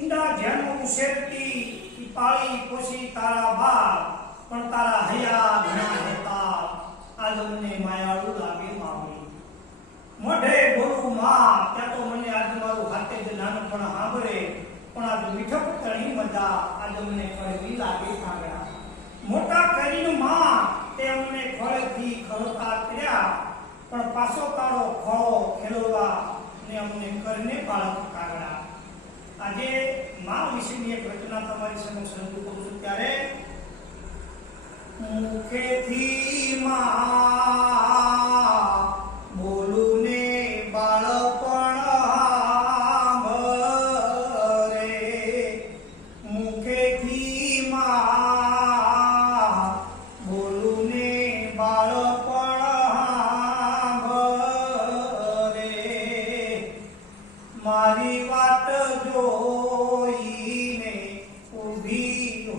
ઈંડા જેનું શેરતી પાળી પોષી તારા બાપ, પણ તારા હૈયા ઘણા હતા આજ મને માયાળુ લાગે માવડી મોઢે બોલું, માં, ત્યાં તો મને આજ મારું હાથે જ નાનપણ સાંભળે, પણ આજ મીઠક તણી મજા આજ મને કડવી લાગે કાગડા મોટા કરીને, માં, તે અમને ફળથી ખરોતા કર્યા, પણ પાછો તારો ખોળો ખેલોવા ને અમને કરીને બાળક કાગડા આજે માં વિશેની એક રચના તમારી સમક્ષ રજૂ કરું છું ત્યારે મુખેથી માં બોલું ને બાળપણ ભરે મુખેથી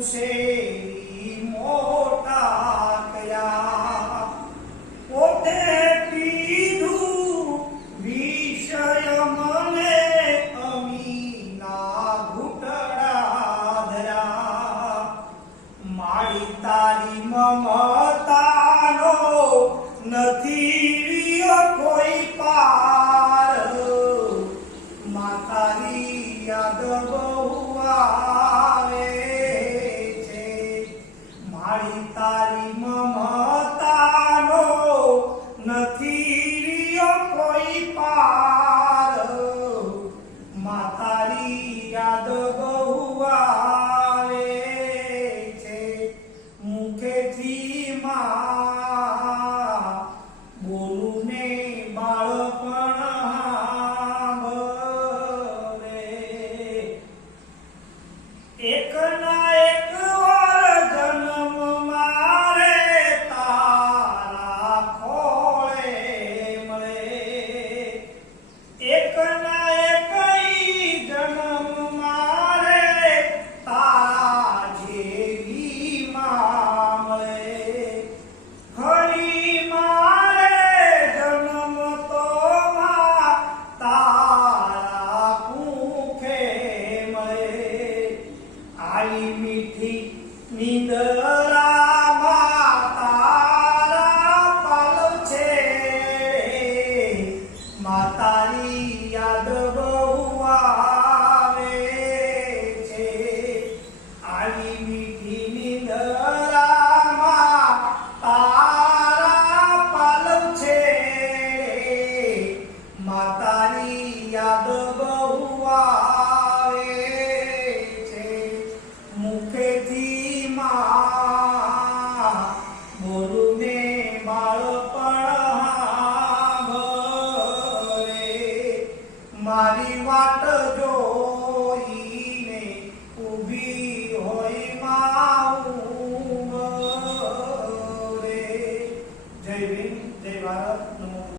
como ser